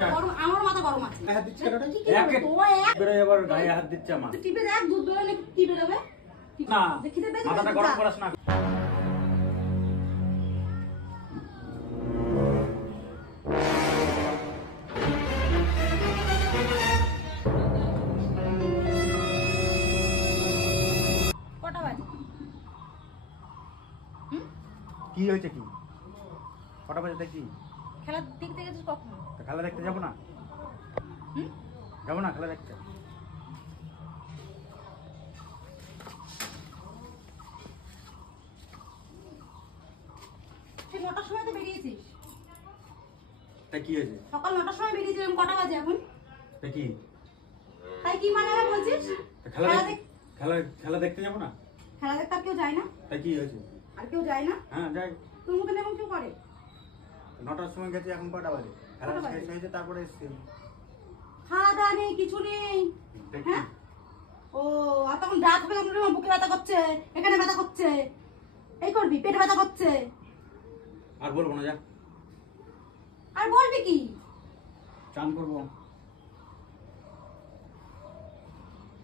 গরম, আমার মাথা গরম আছে। হাত দিচ্ছে কেন? তোমার এবার গায়ে হাত দিচ্ছে আমার। টিপে দেখ, দুধ বেরোলে কি বেরোবে? না, খিদে পেয়েছে, মাথাটা গরম করাস না। কটা বাজে? কি হয়েছে কি? কটা বাজে দেখি? খেলা দেখতে গেছিস কখন? খেলা দেখতে যাবো না? যাবো না খেলা দেখতে? তুই 9টার সময় তো বেরিয়েছিস। তাই কি হয়েছে? সকাল 9টার সময় বেরিয়েছিলাম, কটা বাজে এখন? তাই কি? তাই কি মানে আমি বলছিস? খেলা দেখতে যাবো না? খেলা দেখতে আর কেউ যায় না? তাই কি হয়েছে? আর কেউ যায় না? হ্যাঁ যাই। তোর মতন এখন কেউ করে? 9টার সময় গেছি, এখন কটা বাজে? খেলা কটা বাজে? শেষ হয়েছে তারপরে এসছি। খাওয়া দাওয়া নেই, কিছু নেই। হ্যাঁ? ও, আর তখন রাত হয়ে গেল, বুকে ব্যথা করছে, এখানে ব্যথা করছে, এই করবি, পেটে ব্যথা করছে। আর বলবো না, যা। আর বলবি কি? চান করবো।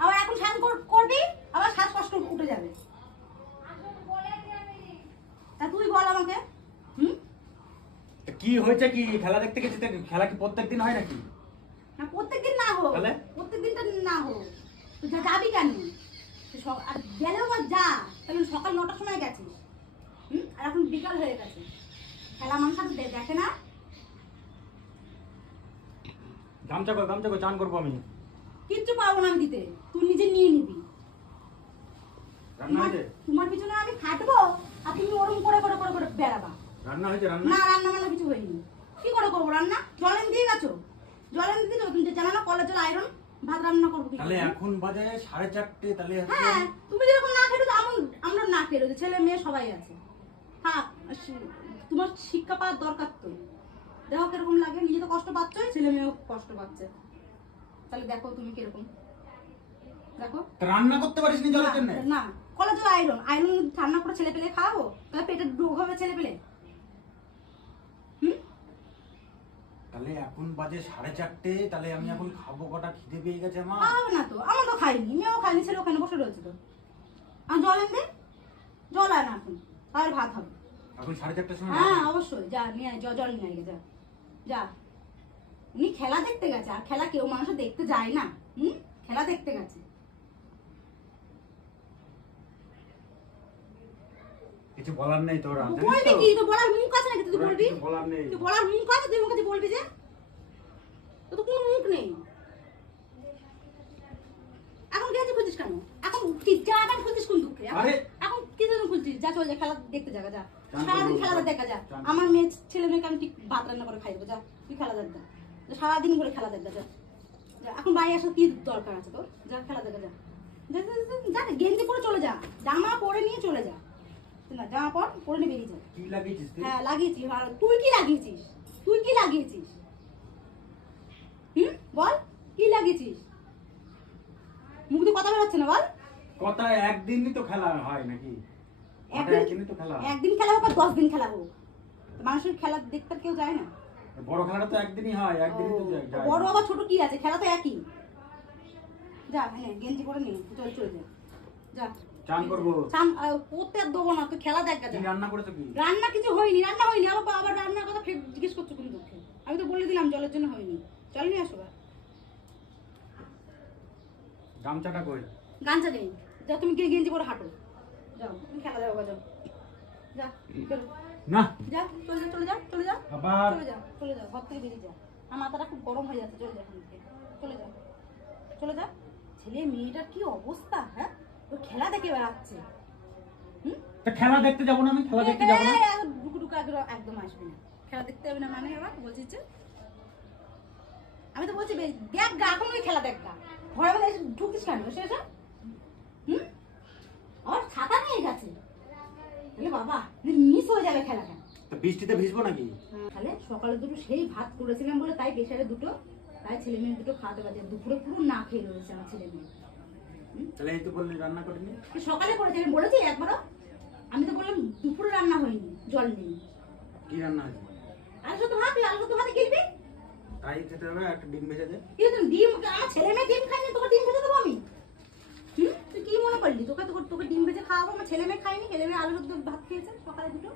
আবার এখন স্নান করবি, আবার শ্বাসকষ্ট উঠে যাবে। তা তুই বল আমাকে। তা কি হয়েছে কি? খেলা দেখতে গেছি, খেলা কি প্রত্যেকদিন হয় নাকি? না, প্রত্যেকদিন না হোক, তাহলে? প্রত্যেকদিনটা না হোক, তুই যাবি কেন? আর গেলেও বা যা, তাহলে সকাল 9টার সময় গেছিস, আর এখন বিকাল হয়ে গেছে। খেলা মানুষ আর দেখে না। গামছা কর, চান করবো আমি। কিচ্ছু পাবো না আমি দিতে, তুই নিজে নিয়ে নিবি। রান্না হয়েছে? তোমার পিছনে আমি খাটবো, আর তুমি ওরম করে করে করে করে বেড়াবা। রান্না হয়েছে? রান্না না, রান্না বান্না কিছু হয়নি। কি করে করবো রান্না? জল এনে দিয়ে গেছো? জল এনে দিয়েছো? তুমি জানো না কলের জল আয়রন? ভাত রান্না করবো কি? তাহলে এখন বাজে 4:30, তাহলে হ্যাঁ, তুমি যেরকম না খেলো, আমরা না খেলো, ছেলে মেয়ে সবাই আছে। হ্যাঁ, তোমার শিক্ষা পাওয়ার দরকার তো। দেখো কিরকম লাগে, নিজে তো কষ্ট পাচ্ছ, ছেলে মেয়েও কষ্ট পাচ্ছে। তাহলে দেখো তুমি কিরকম, দেখো। রান্না করতে পারিস নি জলের জন্য? না, কলের জল আয়রন, রান্না করে ছেলে পেলে খাওয়াবো? তাহলে পেটে রোগ হবে ছেলে পেলে। তাহলে এখন বাজে 4:30, তাহলে আমি এখন খাবো কটা? খিদে পেয়ে গেছে আমার। খাওয়াবে না তো, আমার তো খাইনি, মেয়েও খাইনি, ছেলে ওখানে বসে রয়েছে তো। আর জল এনে দে, জল আয় না এখন, তাহলে ভাত হবে। এখন 4:30টার সময়? হ্যাঁ অবশ্যই, যা নিয়ে আয়, জল নিয়ে আয়, যা যা। উনি খেলা দেখতে গেছে, আর খেলা কেউ মানুষ দেখতে যায় না। খেলা দেখতে গেছে। কিছু বলার নেই তোর? বলবি কি? তো বলার মুখ আছে নাকি? তুই বলবি? বলার নেই। তুই বলার মুখ আছে, তুই মুখে বলবি যে? তো কোনো মুখ নেই। এখন গেছে খুঁজিস কেন? এখন কি যা, এখন খুঁজিস কোন দুঃখে? এখন কি জন্য খুঁজছিস? যা চলে যা, খেলা দেখতে যা, যা সারাদিন খেলা দেখা যা। আমার মেয়ে ছেলে মেয়েকে আমি ঠিক ভাত রান্না করে খাই দেবো, যা তুই খেলা দেখ, যা সারাদিন করে খেলা দেখ, যা। এখন বাড়ি আসার কি দরকার আছে তোর? যা খেলা দেখা, যা যা, গেঞ্জি পরে চলে যা, জামা পরে নিয়ে চলে যা। না, জামা পরে নিয়ে বেরিয়ে যা। কি লাগিয়েছিস তুই? হ্যাঁ লাগিয়েছিস। আর তুই কি লাগিয়েছিস? বল, কি লাগিয়েছিস? মুখ দিয়ে কথা বেরোচ্ছে না, বল। কথা একদিনই তো খেলা হয় নাকি? একদিনই তো খেলা। একদিন খেলা হোক আর 10 দিন খেলা হোক, মানুষের খেলা দেখতে কেউ যায় না। বড় খেলাটা তো একদিনই হয়, একদিনই তো যায়। বড় আবার ছোট কি আছে? খেলা তো একই। যা, হ্যাঁ গেঞ্জি পরে নে, চলে যা, যা। চান করবো। চান করতে আর দেবো না, তুই খেলা দেখ, যা। রান্না করেছো কি? রান্না কিছু হয়নি, আবার রান্নার কথা ফের জিজ্ঞেস করছো কোন দুঃখে? আমি তো বলে দিলাম জলের জন্য হয়নি। চল নিয়ে আসো। গামছাটা কই? গামছা নেই, যা তুমি গেঞ্জি পরে হাঁটো, যাও তুমি খেলা যাও, যাও যা, না যা, চলে যা আবার চলে যা, ঘর থেকে বেরিয়ে যা। আমার মাথাটা খুব গরম হয়ে যাচ্ছে, চলে যা এখান থেকে, চলে যা। ছেলে মেয়েটার কি অবস্থা, হ্যাঁ? ও খেলা দেখে বেড়াচ্ছে। খেলা দেখতে যাবো না? আমি খেলা দেখতে যাবো না? ডুকু একদম আসবে না, খেলা দেখতে হবে না মানে? আবার বলছিস যে আমি তো বলছি দেখ গা, এখন ওই খেলা দেখ গা, ঘরে বলে ঢুকিস কেন? এসে আমার ছাতা নিয়ে গেছে, বাবা মিস হয়ে যাবে খেলাটা। বৃষ্টিতে ভিজবো নাকি? তাহলে সকালে দুটো সেই ভাত করেছিলাম বলে, তাই প্রেসারে দুটো, তাই ছেলে মেয়ে দুটো খাওয়াতে পারছে। দুপুরে পুরো না খেয়ে রয়েছে আমার ছেলে মেয়ে। তাহলে এই তো বললি রান্না করিনি? সকালে করেছি, আমি বলেছি একবারও? আমি তো বললাম দুপুরে রান্না হয়নি, জল নেই। কি রান্না হয়েছে? আলু তো ভাতে গেলবি, তাই তাই খেতে হবে, একটা ডিম ভেজে দে। কি তুমি ডিম, আমার ছেলে মেয়ে ডিম খায়নি, তোকে ডিম ভেজে দেবো আমি? তুই কি মনে করলি তোকে তোকে তোকে ডিম ভেজে খাওয়াবো? আমার ছেলে মেয়ে খায়নি, ছেলে মেয়ে আলু সেদ্ধ ভাত খেয়েছে সকালে দুটো,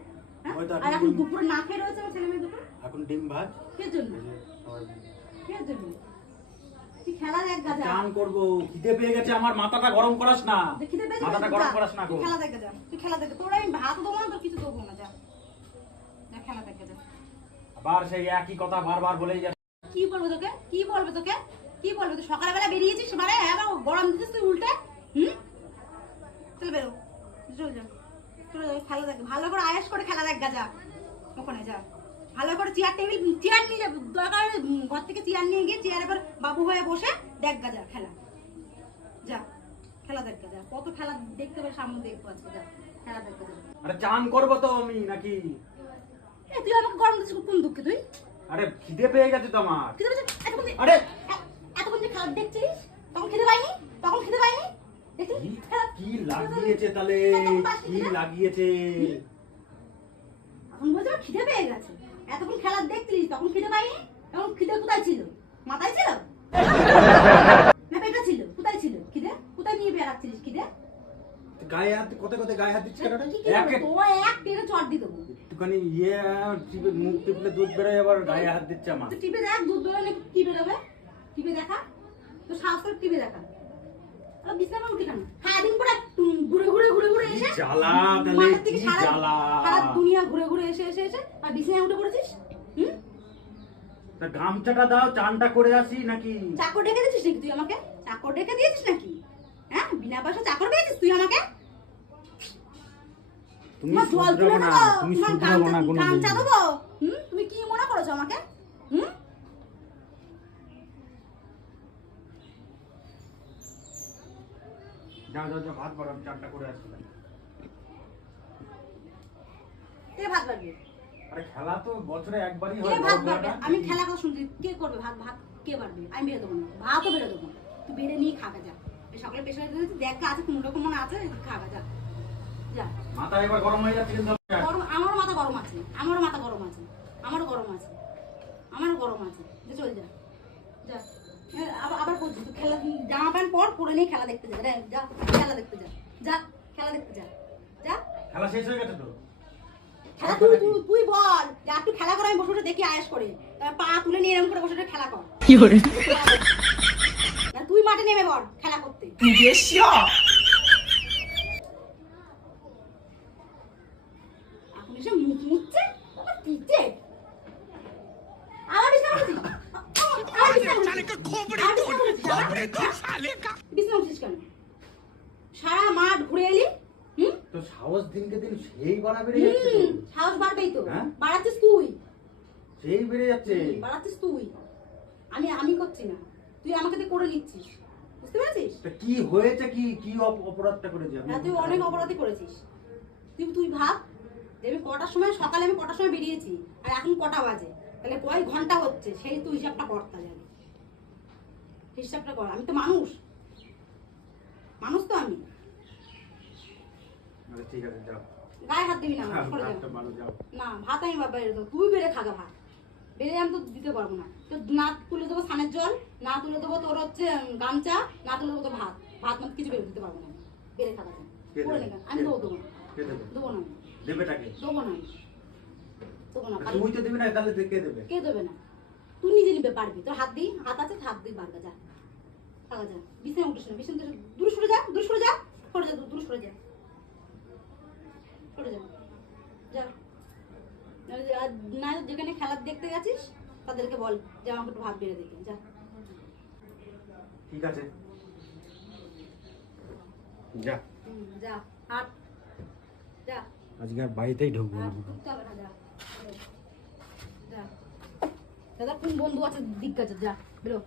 হ্যাঁ? ওই তো আর এখন দুপুরে না খেয়ে রয়েছে আমার ছেলে মেয়ে দুটো। এখন ডিম ভাত কে জন্য? কে জন্য? তুই খেলা দেখ গাজা। চান করবো, খিদে পেয়ে গেছে আমার, মাথাটা গরম করাস না, খিদে পেয়েছে, মাথাটা গরম করাস না গো। তুই খেলা দেখ গাজা, তুই খেলা দেখ। তোর আমি ভাত দেবো না, তোর কিছু দেবো না, যা যা খেলা দেখ গাজা। আবার সেই একই কথা বারবার বলেই যাচ্ছে। কি বলবো তোকে, কি বলবো তোকে, কি বলবো? তুই সকালবেলা বেরিয়েছিস মানে আবার গরম দিচ্ছিস তুই উল্টে। চল বেরো, চল যা, চলে যা, খেলা দেখ ভালো করে, আয়াস করে খেলা দেখ গাজা। ওখানে যা, ভালো করে চেয়ার টেবিল, চেয়ার নিয়ে যাবে দরকার, ঘর থেকে চেয়ার নিয়ে গিয়ে চেয়ার এবার বাবু হয়ে বসে দেখ গাজা খেলা। যা খেলা দেখ গাজা, কত খেলা দেখতে পারে সামনে দেখবো আজকে, যা খেলা দেখ গাজা। আরে চান করবো তো আমি নাকি? তুই আমাকে গরম দিচ্ছিস কোন দুঃখে তুই? আরে খিদে পেয়ে গেছে তো আমার। আরে এতক্ষণ যে খেলা দেখছিস তখন খেতে পাইনি, তখন খেতে পাইনি। কি লাগিয়েছে তাহলে, কি লাগিয়েছে? এখন বলছে আমার খিদে পেয়ে গেছে, এতক্ষণ খেলা দেখছিস তখন খিদে পাইনি। এখন খিদে কোথায় ছিল? মাথায় ছিল না পেটে ছিল? কোথায় ছিল খিদে? কোথায় নিয়ে বেড়াচ্ছিলিস খিদে? গায়ে হাত, কোথায় কোথায় গায়ে হাত দিচ্ছিস কেন? তোমার এক টেনে চট দিয়ে দেবো। একটুখানি টিপে মুখ টিপলে দুধ বেরোয়, আবার গায়ে হাত দিচ্ছে আমার। তুই টিপে দেখ দুধ বেরোলে কি বেরোবে, টিপে দেখা তো সাহস করে টিপে দেখা। বিছানা উঠে কেন সারাদিন পরে ঘুরে ঘুরে ঘুরে ঘুরে এসে জ্বালা, তাহলে কি জ্বালা, সারা দুনিয়া ঘুরে ঘুরে এসে এসে এসে আর বিছানায় উঠে পড়েছিস। তা গামছাটা দাও, চানটা করে আসি নাকি? চাকর ডেকে দিয়েছিস নাকি তুই আমাকে? চাকর ডেকে দিয়েছিস নাকি? হ্যাঁ, বিনা পয়সা চাকর পেয়েছিস তুই আমাকে? তুমি শুধরাবো না, তুমি শুধরাবো না কোনো দিন। গামছা দেবো? তুমি কি মনে করেছো আমাকে? যাও যাও যাও, ভাত বাড়ো, আমি চানটা করে আসি। কে ভাত বাড়বে? আরে খেলা তো বছরে একবারই কে হয়। ভাত বাড়বে? আমি খেলা কথা শুনছি, কে করবে ভাত? ভাত কে বাড়বে? আমি বেড়ে দেবো না, ভাতও বেড়ে দেবো না। তুই বেড়ে নিয়ে খাগা যা, সকালে পেছনে দেখ আছে কোন রকম মনে আছে, খাগা যা যা। মাথা এবার গরম হয়ে যাচ্ছে কিন্তু। গরম, আমারও মাথা গরম আছে, আমারও মাথা গরম আছে, আমারও গরম আছে, আমারও গরম আছে। চল যা যা। আবার বলছি তুই খেলা, জামা প্যান্ট পর, পরে নিয়ে খেলা দেখতে যা, যা খেলা দেখতে যা, যা খেলা দেখতে যা, যা। খেলা শেষ হয়ে গেছে তো? খেলা তুই বল যে একটু খেলা করে, আমি বসে বসে দেখি আয়াস করে, পা তুলে নিয়ে এরকম করে বসে বসে খেলা কর। কি করে তুই মাঠে নেমে পড় খেলা করতে। এখন এসে মুখ মুছছে, তিতে আমার বিছানা উঠছিস, বিছানা উঠছিস কেন? সারা মাঠ ঘুরে এলি, তো সাহস দিনকে দিন সেই বাড়া বেড়ে যাচ্ছে। সাহস বাড়বেই তো, হ্যাঁ? বাড়াচ্ছিস তুই, সেই বেড়ে যাচ্ছে। বাড়াচ্ছিস তুই, আমি করছি না, তুই আমাকে দিয়ে করে নিচ্ছিস, বুঝতে পেরেছিস? তা কি হয়েছে, কি কি অপরাধটা করেছি আমি? হ্যাঁ, তুই অনেক অপরাধী করেছিস। তুই ভাব যে আমি কটার সময়, সকালে আমি কটার সময় বেরিয়েছি আর এখন কটা বাজে, তাহলে কয় ঘন্টা হচ্ছে, সেই তুই হিসাবটা করতে যাবে, হিসাবটা কর। আমি তো মানুষ, মানুষ তো আমি। আরে ঠিক আছে, যাও। গায়ে হাত দিবি না আমার, সরে যা। যাও। না, ভাত আমি বেড়ে দেবো, তুই বেড়ে খাগা ভাত, বেড়ে আমি তো দিতে পারবো না। তো না তুলে দেবো স্নানের জল, না তুলে দেবো তোর হচ্ছে গামছা, না তুলে দেবো তো ভাত, ভাত মাত কিছু বেড়ে দিতে পারবো না, বেড়ে খাগা করে নেবে। আমি দেবো না, দেবো না, দেবেটাকে দেবো না, দেবো না। তুই তো দিবি না, তাহলে কে দেবে? কে দেবে না? তুই নিজে নিবে পারবি, তোর হাত দিই, হাত আছে, হাত দিই বারগা, যা খাগা যা। বিছানায় উঠিস না, বিছানা থেকে দূরে সরে যা, দূরে সরে যা, সরে যা, দূরে সরে যা, সরে যা, যা। না যেখানে খেলা দেখতে গেছিস তাদেরকে বল যে আমাকে একটু ভাত বেড়ে দেখে যা। ঠিক আছে, যা যা, হাট যা, আজকে আর বাড়িতেই ঢুকবো না। ঢুকতে হবে না, যা যা। দাদা কোন বন্ধু আছে দিক কাছে, যা বেরো।